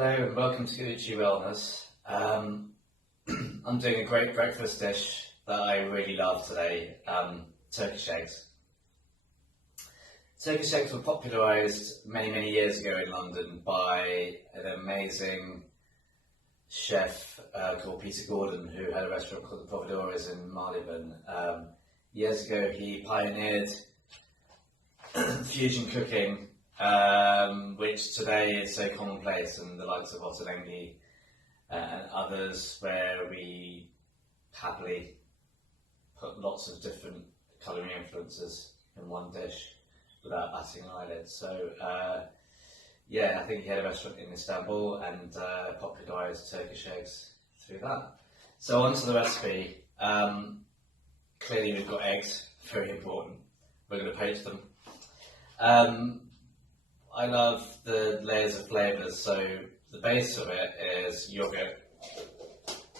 Hello and welcome to Uchi Wellness. I'm doing a great breakfast dish that I really love today, Turkish eggs. Turkish eggs were popularised many years ago in London by an amazing chef called Peter Gordon, who had a restaurant called the Providores in Marylebone. Years ago he pioneered fusion cooking, which today is so commonplace, and the likes of Ottolenghi and others, where we happily put lots of different culinary influences in one dish without batting an eyelid. So yeah, I think he had a restaurant in Istanbul and popularised Turkish eggs through that. So on to the recipe. Clearly we've got eggs, very important. We're going to poach them. I love the layers of flavours, so the base of it is yoghurt,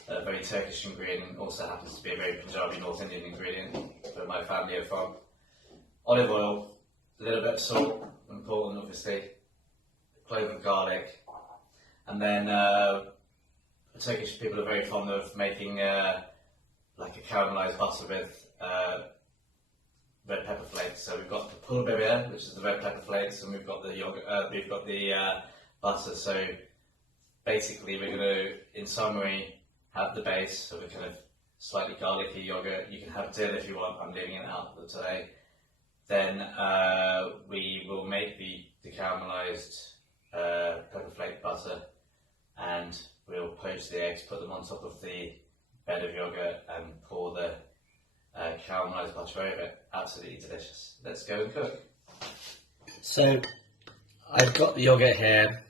a very Turkish ingredient, also happens to be a very Punjabi North Indian ingredient where my family are from. Olive oil, a little bit of salt, important obviously, a clove of garlic, and then Turkish people are very fond of making like a caramelised butter with red pepper flakes. So we've got the biber, which is the red pepper flakes, and we've got the yogurt, we've got the butter. So basically we're going to, in summary, have the base of a kind of slightly garlicky yogurt. You can have dill if you want, I'm leaving it out for today. Then we will make the caramelised pepper flake butter, and we'll poach the eggs, put them on top of the bed of yogurt and pour the caramelised butter over it. Absolutely delicious. Let's go and cook. So I've got the yogurt here,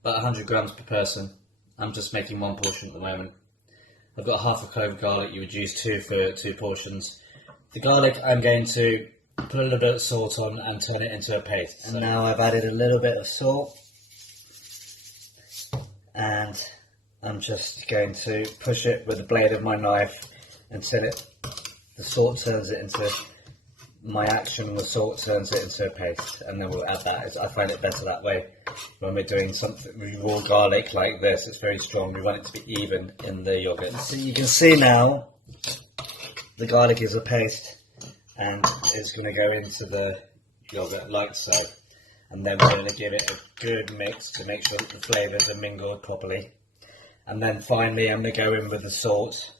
about 100 grams per person. I'm just making one portion at the moment. I've got half a clove of garlic. You would use two for two portions. The garlic I'm going to put a little bit of salt on and turn it into a paste. And now I've added a little bit of salt, and I'm just going to push it with the blade of my knife until the salt turns it into, my action, the salt turns it into a paste, and then we'll add that. I find it better that way when we're doing something with raw garlic like this. It's very strong. We want it to be even in the yogurt. So you can see now the garlic is a paste, and it's going to go into the yogurt like so. And then we're going to give it a good mix to make sure that the flavours are mingled properly. And then finally I'm going to go in with the salt.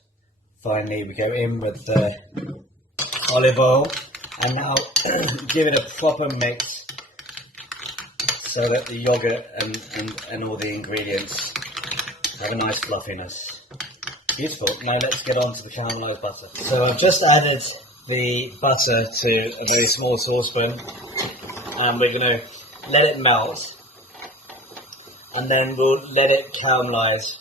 Finally we go in with the olive oil, and now give it a proper mix so that the yogurt and all the ingredients have a nice fluffiness. Beautiful. Now let's get on to the caramelised butter. So I've just added the butter to a very small saucepan, and we're going to let it melt, and then we'll let it caramelise.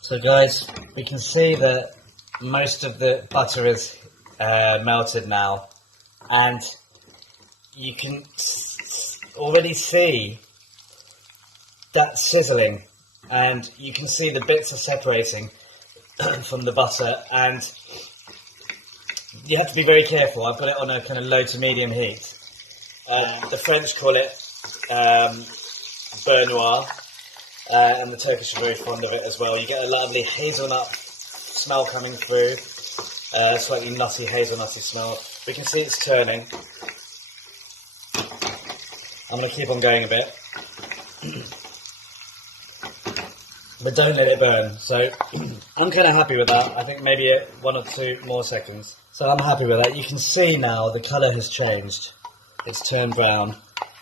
So guys, we can see that most of the butter is melted now, and you can already see that sizzling, and you can see the bits are separating from the butter, and you have to be very careful. I've got it on a kind of low to medium heat. The French call it beurre noir. And the Turkish are very fond of it as well. You get a lovely hazelnut smell coming through, slightly nutty, hazelnutty smell. We can see it's turning. I'm going to keep on going a bit, but don't let it burn. So I'm kind of happy with that. I think maybe 1 or 2 more seconds. So I'm happy with that. You can see now the colour has changed. It's turned brown.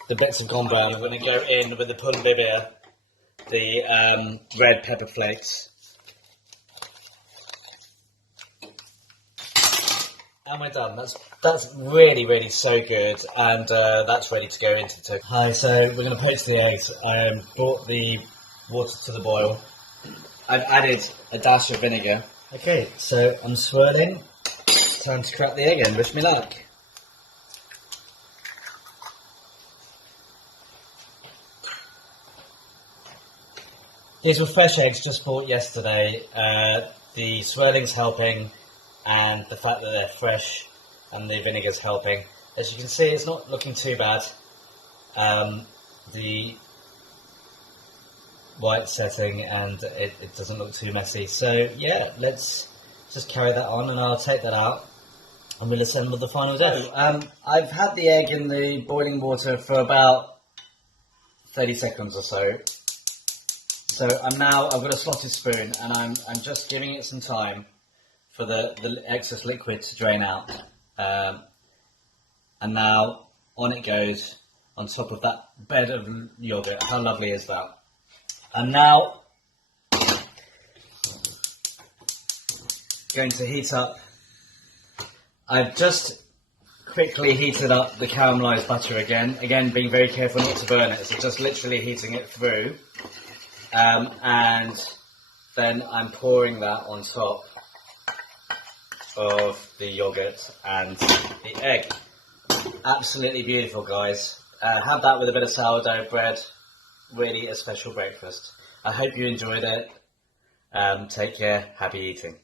The bits have gone brown. I'm going to go in with the pul biber, the red pepper flakes, and we're done. That's really so good, and that's ready to go into the turkey. Hi, so we're going to poach the eggs. I brought the water to the boil. I've added a dash of vinegar. Okay, so I'm swirling. Time to crack the egg in. Wish me luck. These were fresh eggs just bought yesterday. The swirling's helping, and the fact that they're fresh and the vinegar's helping. As you can see, it's not looking too bad. The white setting, and it doesn't look too messy. So yeah, let's just carry that on, and I'll take that out and we'll assemble the final dish. I've had the egg in the boiling water for about 30 seconds or so. So I've got a slotted spoon, and I'm just giving it some time for the excess liquid to drain out. And now on it goes on top of that bed of yogurt. How lovely is that? I'm now going to heat up. I've just quickly heated up the caramelised butter again being very careful not to burn it, so just literally heating it through. And then I'm pouring that on top of the yogurt and the egg. Absolutely beautiful, guys. Have that with a bit of sourdough bread. Really a special breakfast. I hope you enjoyed it. Take care. Happy eating.